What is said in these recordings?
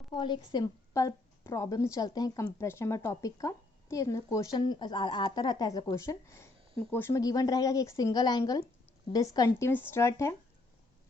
All एक simple problem चलते हैं कंप्रेशन में टॉपिक का। ठीक है, क्वेश्चन आता रहता है ऐसा क्वेश्चन में गिवन रहेगा कि एक सिंगल एंगल डिसकंटिन्यूस स्ट्रट है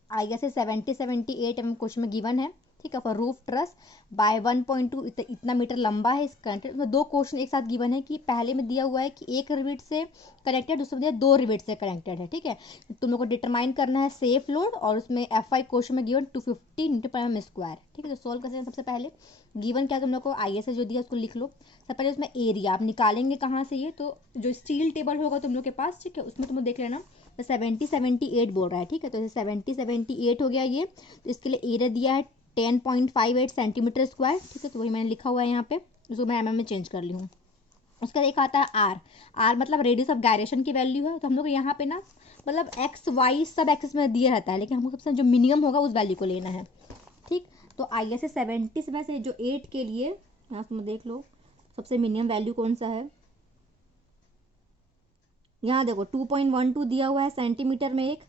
आई गेस 70-78 mm क्वेश्चन में गिवन है। ठीक है, फॉर रूफ ट्रस बाय 1.2 इतना मीटर लंबा है। इस कनेक्टेड में दो क्वेश्चन एक साथ गिवन है कि पहले में दिया हुआ है कि एक रिविट से कनेक्टेड, दूसरे में दिया दो रिविट से कनेक्टेड है। ठीक है, तुम लोग को डिटरमाइन करना है सेफ लोड और उसमें FI क्वेश्चन में गिवन 250 न्यूटन/m²। ठीक है, तो सोल्व करते हैं। सबसे पहले गिवन क्या तुम लोग को IS जो दिया उसको लिख लो। सबसे पहले उसमें एरिया आप निकालेंगे कहाँ से, ये तो जो स्टील टेबल होगा तुम लोग के पास, ठीक है, उसमें तुम देख लेना 70-78 बोल रहा है। ठीक है, तो 70-78 हो गया ये। तो इसके लिए एरिया दिया है 10.58 सेंटीमीटर स्क्वायर। ठीक है, तो वही मैंने लिखा हुआ है यहाँ पे, उसको मैं mm में चेंज कर ली हूँ। उसका एक आता है आर मतलब रेडियस ऑफ गायरेशन की वैल्यू है। तो हम लोग यहाँ पे ना मतलब XY सब एक्सिस में दिया रहता है, लेकिन हमको सबसे जो मिनिमम होगा उस वैल्यू को लेना है। ठीक, तो IS 70 में से जो 8 के लिए यहाँ से देख लो सबसे मिनिमम वैल्यू कौन सा है। यहाँ देखो 2.12 दिया हुआ है सेंटीमीटर में एक,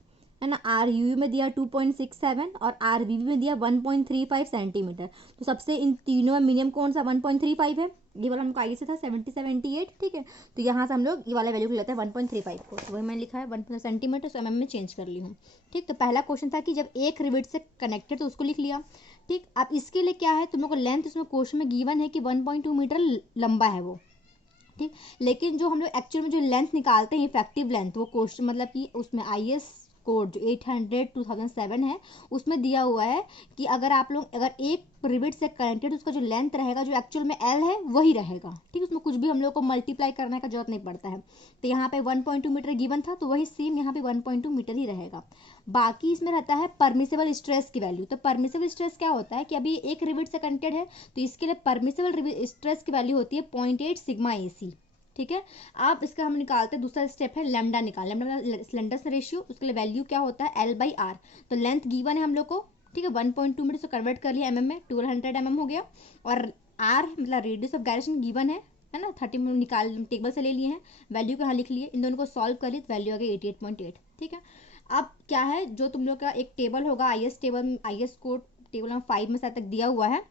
है ना। RU में दिया 2.67 और RBB में दिया 1.35 सेंटीमीटर। तो सबसे इन तीनों में मिनिमम कौन सा 1.35 है। ये वाला हमको आगे से था 70-78। ठीक है, तो यहाँ से हम लोग ये वाला वैल्यू को लेते हैं 1.35 को। तो वही मैंने लिखा है 1 सेंटीमीटर, तो mm में चेंज कर ली हूँ। ठीक, तो पहला क्वेश्चन था कि जब एक रिविट से कनेक्टेड तो उसको लिख लिया। ठीक, अब इसके लिए क्या है तुम लोग को लेंथ उसमें क्वेश्चन में गिवन है कि 1.2 मीटर लंबा है वो। ठीक, लेकिन जो हम लोग एक्चुअल में जो लेंथ निकालते हैं इफेक्टिव लेंथ, वो क्वेश्चन मतलब कि उसमें IS कोड जो 800/2007 है उसमें दिया हुआ है कि अगर आप लोग अगर एक रिविट से कनेक्टेड उसका जो लेंथ रहेगा जो एक्चुअल में L है वही रहेगा। ठीक, उसमें कुछ भी हम लोग को मल्टीप्लाई करने का जरूरत नहीं पड़ता है। तो यहाँ पे 1.2 मीटर गिवन था तो वही सेम यहाँ पे 1.2 मीटर ही रहेगा। बाकी इसमें रहता है परमिसेबल स्ट्रेस की वैल्यू। तो परमिसेबल स्ट्रेस क्या होता है कि अभी एक रिविट से कनेक्टेड है तो इसके लिए परमिसेबल स्ट्रेस की वैल्यू होती है 0.8 सिग्मा AC। ठीक है, अब इसका हम निकालते हैं दूसरा स्टेप है लेमडा निकाल, लेमडा स्लेंडरनेस रेशियो। उसके लिए वैल्यू क्या होता है L/R। तो लेंथ गिवन है हम लोग को, ठीक है, 1.2 मीटर से कन्वर्ट कर लिया mm में, 1200 mm हो गया। और R मतलब रेडियस ऑफ गायरेशन गिवन है ना, 30 निकाल टेबल से ले लिए हैं, वैल्यू को यहाँ लिख लिए। इन दोनों को सॉल्व कर लिए तो वैल्यू आ गई 88.8। ठीक है, अब क्या है जो तुम लोग का एक टेबल होगा IS table, IS code table number 5 में शायद तक दिया हुआ है,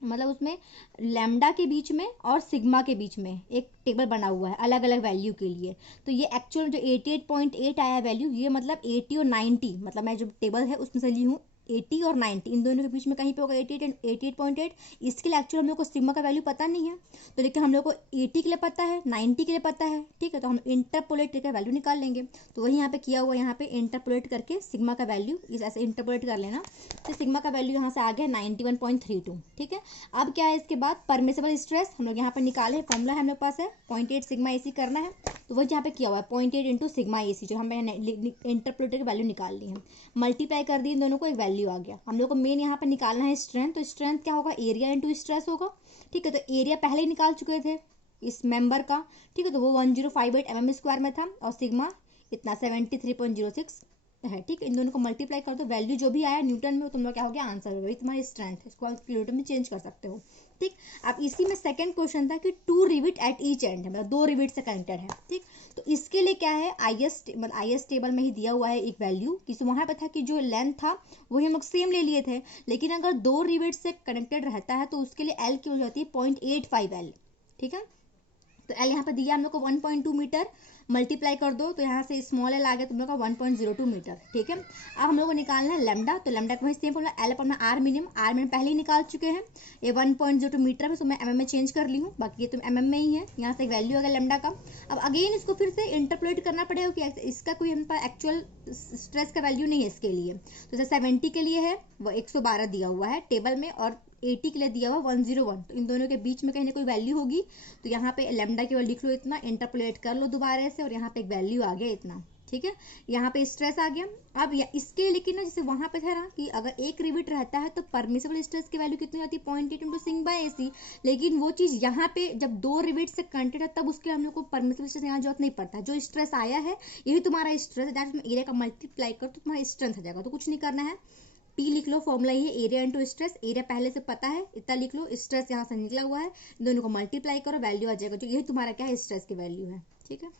मतलब उसमें लैम्डा के बीच में और सिग्मा के बीच में एक टेबल बना हुआ है अलग अलग वैल्यू के लिए। तो ये एक्चुअल जो 88.8 आया वैल्यू, ये मतलब 80 और 90, मतलब मैं जो टेबल है उसमें से ली हूँ 80 और 90, इन दोनों के बीच में कहीं पे होगा 88.8। इसके लिए एक्चुअल हम लोग को सिग्मा का वैल्यू पता नहीं है, तो लेकिन हम लोग को 80 के लिए पता है, 90 के लिए पता है। ठीक है, तो हम इंटरपोलेट करके वैल्यू निकाल लेंगे। तो वही यहाँ पे किया हुआ, यहाँ पे इंटरपोलेट करके सिग्मा का वैल्यू इस ऐसे इंटरपोलेट कर लेना। तो सिग्मा का वैल्यू यहाँ से आ गया 91.32। ठीक है, अब क्या है इसके बाद परमिसेबल स्ट्रेस हम लोग यहाँ पे निकाले, फॉर्मूला है मेरे पास है 0.8 सिग्मा AC करना है। तो वही यहाँ पे किया हुआ है 0.8 इंटू सिग्मा AC, जो हमें इंटरपोलेटर की वैल्यू निकाल ली है, मल्टीप्लाई कर दी इन दोनों को, एक वैल्यू आ गया। हम लोग को मेन यहाँ पे निकालना है स्ट्रेंथ। तो स्ट्रेंथ क्या होगा, एरिया इंटू स्ट्रेस होगा। ठीक है, तो एरिया पहले ही निकाल चुके थे इस मेंबर का। ठीक है, तो वो 1058 mm² में था और सिग्मा इतना 73.06 है। ठीक है, इन दोनों को मल्टीप्लाई कर दो, वैल्यू जो भी आया न्यूटन में तुम लोग क्या हो गया आंसर हो गया, तुम्हारी स्ट्रेंथ। इसको आप किलोमीटर में चेंज कर सकते हो। ठीक, अब इसी में सेकंड क्वेश्चन था कि 2 रिविट एट ईच एंड है, मतलब 2 रिविट से कनेक्टेड है। ठीक, तो इसके लिए क्या है IS टेबल में ही दिया हुआ है एक वैल्यू, कि वहां पे था कि जो लेंथ था वही हम लोग सेम ले लिए थे, लेकिन अगर 2 रिविट से कनेक्टेड रहता है तो उसके लिए L की वैल्यू होती है 0.85 L। ठीक है, तो L यहाँ पे दिया हम लोग को 1.2 मीटर, मल्टीप्लाई कर दो तो यहाँ से स्मॉल L आ गया तुम लोग का 1.02 मीटर। ठीक है, अब हम लोग को निकालना है लेमडा। तो लेमडा का वही सेम फॉर्मूला L अपना R मिनिमम पहले ही निकाल चुके हैं। ये 1.02 मीटर में, तो मैं mm में चेंज कर ली हूँ, बाकी ये तो mm में ही है। यहाँ से एक वैल्यू आ गया लेमडा का। अब अगेन इसको फिर से इंटरपोलेट करना पड़ेगा कि इसका कोई हम पास एक्चुअल स्ट्रेस का वैल्यू नहीं है इसके लिए। तो जैसे 70 के लिए है वो 112 दिया हुआ है टेबल में, और 80 के लिए दिया हुआ 101। तो इन दोनों के बीच में कहीं ना कोई वैल्यू होगी, तो यहाँ पे लेमडा केवल लिख लो इतना, इंटरपोलेट कर लो दोबारा से, और यहाँ पे एक वैल्यू आ गया इतना। ठीक है, यहाँ पे स्ट्रेस आ गया। अब इसके लेकिन ना जैसे वहां पे था ना कि अगर एक रिविट रहता है तो परमिसेबल स्ट्रेस की वैल्यू कितनी होती है 0.8 इंटू सिग्मा AC, लेकिन वो चीज यहाँ पे जब 2 रिविट से कनेक्टेड है तब उसके हम लोग को परमिसेबल स्ट्रेस यहाँ जरूरत नहीं पड़ता। जो स्ट्रेस आया है यही तुम्हारा स्ट्रेस है, एरिया का मल्टीप्लाई कर तो तुम्हारा स्ट्रेंथ आ जाएगा। तो कुछ नहीं करना है, P लिख लो, फॉर्मूला ये एरिया इंटू स्ट्रेस। एरिया पहले से पता है इतना लिख लो, स्ट्रेस यहाँ से निकला हुआ है, दोनों को मल्टीप्लाई करो, वैल्यू आ जाएगा, जो यही तुम्हारा क्या है स्ट्रेस की वैल्यू है। ठीक है।